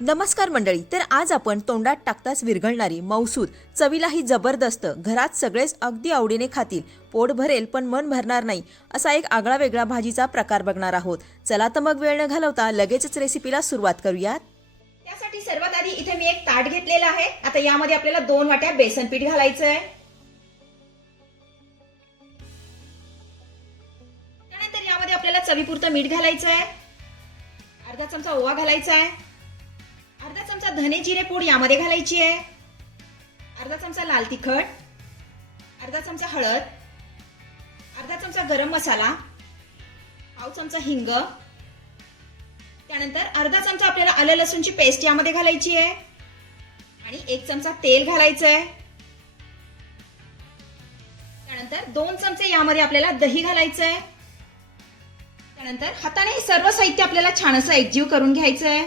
नमस्कार मंडळी तर आज आपण तोंडात टाकताच विरघळणारी मौसूद. चवीलाही जबरदस्त घरात सगळेच अगदी आवडीने खातील. पोट भरेल पण मन भरणार नाही असा एक आगळा वेगळा भाजीचा प्रकार बघणार आहोत. चला तर मग वेळ न घालवता लगेचच रेसिपीला सुरुवात करूयात. त्यासाठी सर्वात आधी इथे मी एक ताट घेतलेला आहे. आता यामध्ये आपल्याला दोन वाट्या बेसन पीठ घालायचं आहे त्यानंतर यामध्ये आपल्याला चवीपुरतं मीठ घालायचं आहे अर्धा चमचा ओवा घालायचा आहे अर्धा चमचा धने जिरे पूड यामध्ये घालायची आहे. अर्धा चमचा लाल तिखट. अर्धा चमचा हळद. अर्धा चमचा गरम मसाला. पाव चमचा हिंग. त्यानंतर अर्धा चमचा आपल्याला आलं लसूणची पेस्ट यामध्ये घालायची आहे. आणि एक चमचा तेल घालायचं आहे त्यानंतर दोन चमचे यामध्ये आपल्याला दही घालायचं आहे त्यानंतर हाताने हे सर्व साहित्य आपल्याला छान असं एकजीव करून घ्यायचं आहे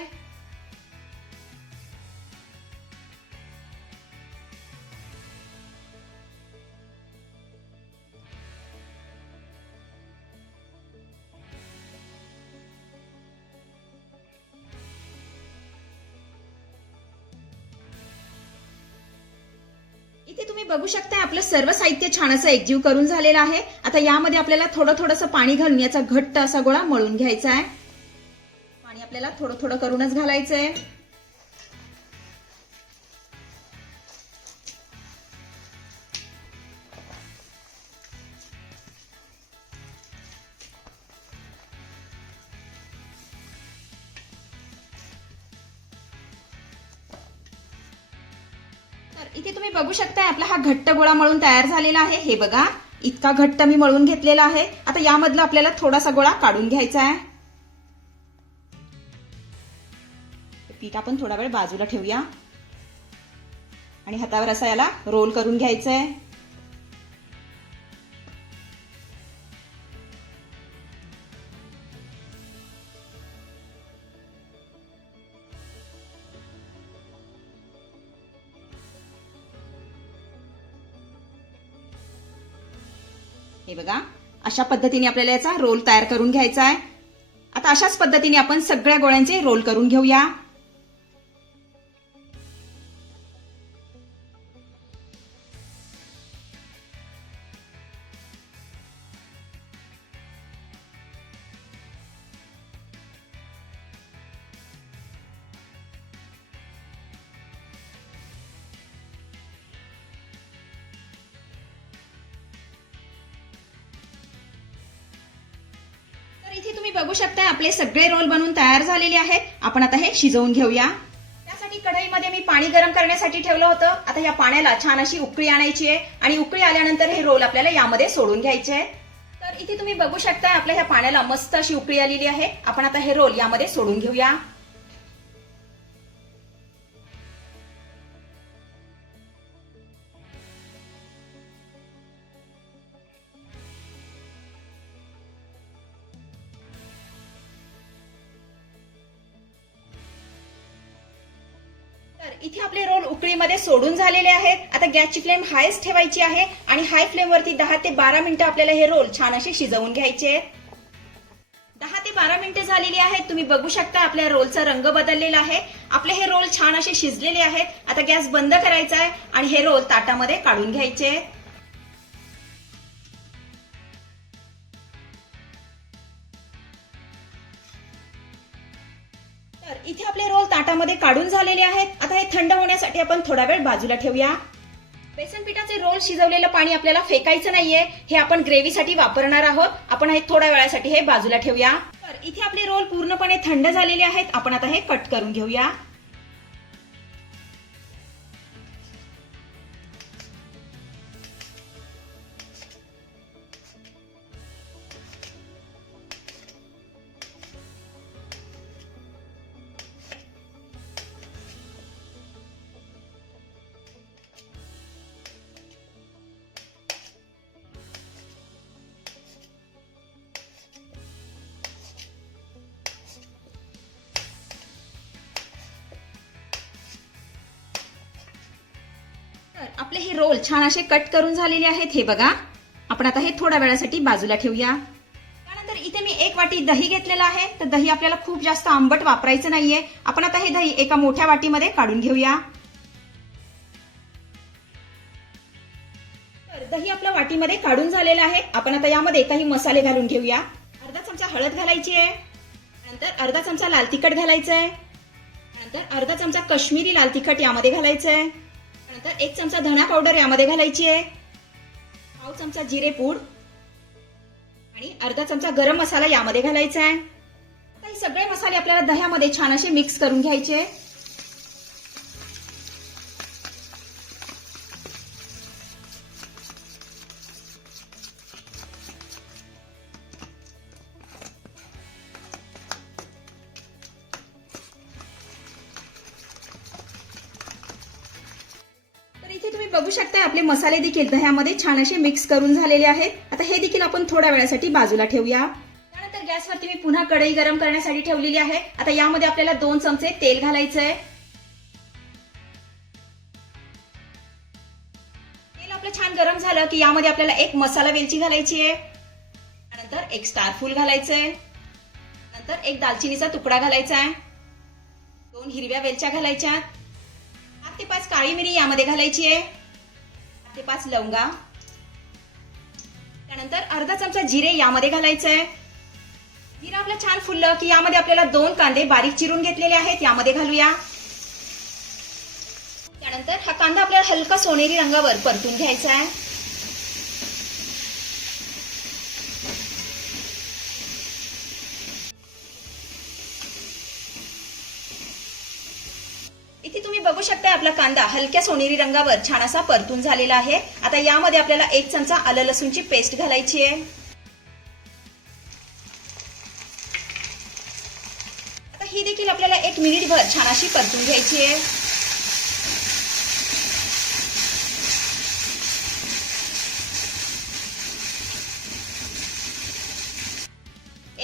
इथे तुम्ही बघू शकता आपलं सर्व साहित्य छान असं एकजीव करून झालेलं आहे. आता यामध्ये आपल्याला थोडं थोडंसं पाणी घालून याचा घट्ट असा गोळा मळून घ्यायचा आहे. पाणी आपल्याला थोडं थोडं करूनच घालायचं आहे तर इथे तुम्ही बघू शकता आपला हा घट्ट गोळा मळून तयार झालेला आहे. हे बघा इतका घट्ट मी मळून घेतलेला आहे. आता यामधला आपल्याला थोडासा गोळा काढून घ्यायचा आहे. पीठ आपण थोडा वेळ बाजूला ठेवूया. आणि हातावर असा याला रोल करून घ्यायचं आहे हे बघा अशा पद्धतीने आपल्याला याचा रोल तयार करून घ्यायचा आहे. आता अशाच पद्धतीने आपण सगळ्या गोळ्यांचे रोल करून घेऊया. तुम्ही बघू शकता आपले सगळे रोल बनवून तयार झालेले आहेत. आपण आता हे शिजवून घेऊया. त्यासाठी कढईमध्ये मी पाणी गरम करण्यासाठी ठेवलं होतं. आता या पाण्याला छान अशी उकळी आणायची आहे आणि उकळी आल्यानंतर हे रोल आपल्याला यामध्ये सोडून घ्यायचे आहे. तर इथे तुम्ही बघू शकता आपल्या ह्या पाण्याला मस्त अशी उकळी आलेली आहे. आपण आता हे रोल यामध्ये सोडून घेऊया. तर इथे आपले रोल उकळीमध्ये सोडून झालेले आहेत. आता गॅसची फ्लेम हायच ठेवायची आहे आणि हाय फ्लेम वरती दहा ते बारा मिनिटं आपल्याला हे रोल छान असे शिजवून घ्यायचे आहेत. दहा ते बारा मिनिटं झालेली आहेत. तुम्ही बघू शकता आपल्या रोलचा रंग बदललेला आहे. आपले हे रोल छान असे शिजलेले आहेत. आता गॅस बंद करायचा आहे आणि हे रोल ताटामध्ये काढून घ्यायचे आहेत. रोल काढून झालेले आहेत. आता हे थंड होण्यासाठी आपण थोडा वेळ बाजूला ठेवूया. बेसन पिठाचे रोल शिजवलेलं पाणी आपल्याला फेकायचं नाहीये. हे आपण ग्रेव्हीसाठी वापरणार आहोत. आपण हे थोड्या वेळासाठी हे बाजूला ठेवूया. तर इथे आपले रोल पूर्णपणे थंड झालेले आहेत. आपण आता हे कट करून घेऊया. तर आपले हे रोल छान असे कट करून झालेले आहेत हे बघा. आपण आता हे थोड्या वेळासाठी बाजूला ठेवूया. त्यानंतर इथे मी एक वाटी दही घेतलेलं आहे. तर दही आपल्याला खूप जास्त आंबट वापरायचं नाहीये. आपण आता हे दही एका मोठ्या वाटीमध्ये काढून घेऊया. तर दही आपल्या वाटीमध्ये काढून झालेलं आहे. आपण आता यामध्ये काही मसाले घालून घेऊया. अर्धा चमचा हळद घालायची आहे. नंतर अर्धा चमचा लाल तिखट घालायचं आहे नंतर अर्धा चमचा कश्मीरी लाल तिखट यामध्ये घालायचं आहे नंतर एक चमचा धणा पावडर यामध्ये घालायची आहे. पाव चमचा जिरे पूड आणि अर्धा चमचा गरम मसाला यामध्ये घालायचा आहे. आता हे सगळे मसाले आपल्याला दह्यामध्ये छान असे मिक्स करून घ्यायचे. बघू शकताय आपले मसाले देखील दह्यामध्ये छान असे मिक्स करून झालेले आहेत. आता हे देखील आपण थोड्या वेळासाठी बाजूला ठेवूया. त्यानंतर गॅसवरती मी पुन्हा कढई गरम करण्यासाठी ठेवलेली आहे. आता यामध्ये आपल्याला दोन चमचे तेल घालायचं आहे तेल आपलं छान गरम झालं की यामध्ये आपल्याला एक मसाला वेलची घालायची आहे. त्यानंतर एक स्टार फूल घालायचं आहे नंतर एक दालचिनीचा तुकडा घालायचा आहे दोन हिरव्या वेलच्या घालायच्या सात ते पाच काळी मिरी यामध्ये घालायची आहे. ते पाच लवंगा. त्यानंतर अर्धा चमचा जिरे यामध्ये घालायचं आहे जिरा आपलं छान फुललं की यामध्ये आपल्याला दोन कांदे बारीक चिरून घेतलेले आहेत यामध्ये घालूया. त्यानंतर हा कांदा आपल्याला हलका सोनेरी रंगावर परतून घ्यायचा आहे इथे तुम्ही बघू शकता आपला कांदा हलक्या सोनेरी रंगावर छान असा परतून झालेला आहे. आता यामध्ये आपल्याला एक चमचा आलं लसूणची पेस्ट घालायची आहे. आता ही देखील आपल्याला एक मिनिटभर छान अशी परतून घ्यायची आहे.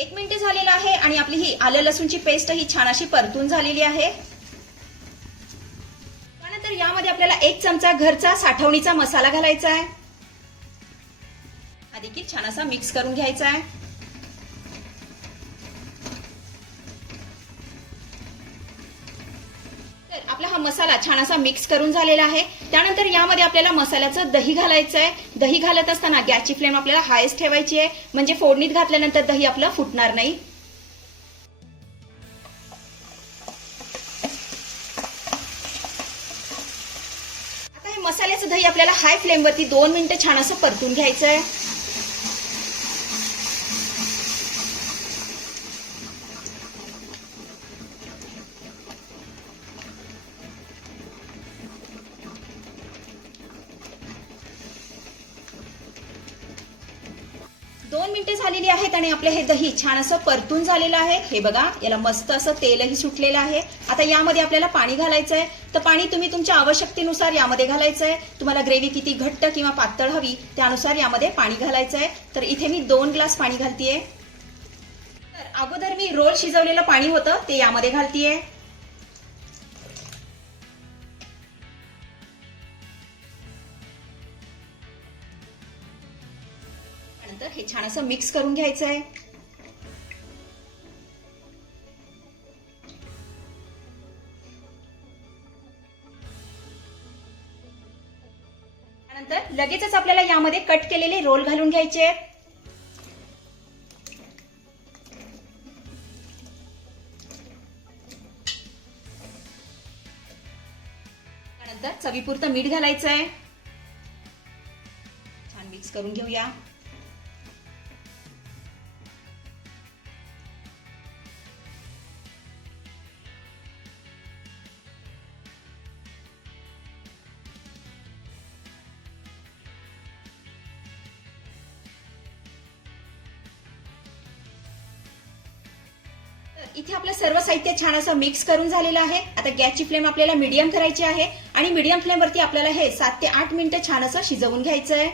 एक मिनिट झालेला आहे आणि आपली ही आलं लसूणची पेस्ट ही छान अशी परतून झालेली आहे. एक चमचा घरचा साठवणीचा मसाला घालायचा आहे. हा देखील छान असा मिक्स करून घ्यायचा आहे. तर आपला हा मसाला छान असा मिक्स करून झालेला आहे. त्यानंतर यामध्ये आपल्याला मसाल्याचं दही घालायचं आहे. दही घालत असताना गॅसची फ्लेम आपल्याला हायस्ट ठेवायची आहे. म्हणजे फोडणीत घातल्यानंतर दही आपलं फुटणार नाही. मसाल्याचं दही आपल्याला हाय फ्लेमवरती दोन मिनिटं छान असं परतून घ्यायचं आहे दोन मिनिटे झालेली आहेत आणि आपलं हे दही छान असं परतून झालेलं आहे. हे बघा याला मस्त असं तेलही सुटलेलं आहे. आता यामध्ये आपल्याला पाणी घालायचं आहे तर पाणी तुम्ही तुमच्या आवश्यकतेनुसार यामध्ये घालायचं आहे तुम्हाला ग्रेव्ही किती घट्ट किंवा पातळ हवी त्यानुसार यामध्ये पाणी घालायचं आहे तर इथे मी दोन ग्लास पाणी घालतीये. तर अगोदर मी रोल शिजवलेलं पाणी होतं ते यामध्ये घालतीये. नंतर हे छान असं मिक्स करून घ्यायचं आहे त्यानंतर लगेचच आपल्याला यामध्ये कट केलेले रोल घालून घ्यायचे आहेत. त्यानंतर चवीपुरतं मीठ घालायचं आहे छान मिक्स करून घेऊया. इथे आपलं सर्व साहित्य छान असं मिक्स करून झालेलं आहे. आता गॅसची फ्लेम आपल्याला मीडियम करायची आहे आणि मीडियम फ्लेमवरती आपल्याला हे सात ते आठ मिनिटं छान असं शिजवून घ्यायचं आहे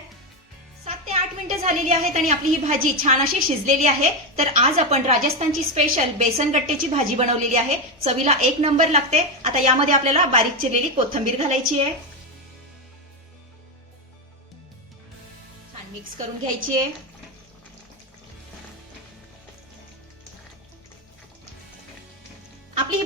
सात ते आठ मिनिटं झालेली आहेत आणि आपली ही भाजी छान अशी शिजलेली आहे. तर आज आपण राजस्थानची स्पेशल बेसन गट्टेची भाजी बनवलेली आहे. चवीला एक नंबर लागते. आता यामध्ये आपल्याला बारीक चिरलेली कोथिंबीर घालायची आहे. छान मिक्स करून घ्यायची आहे.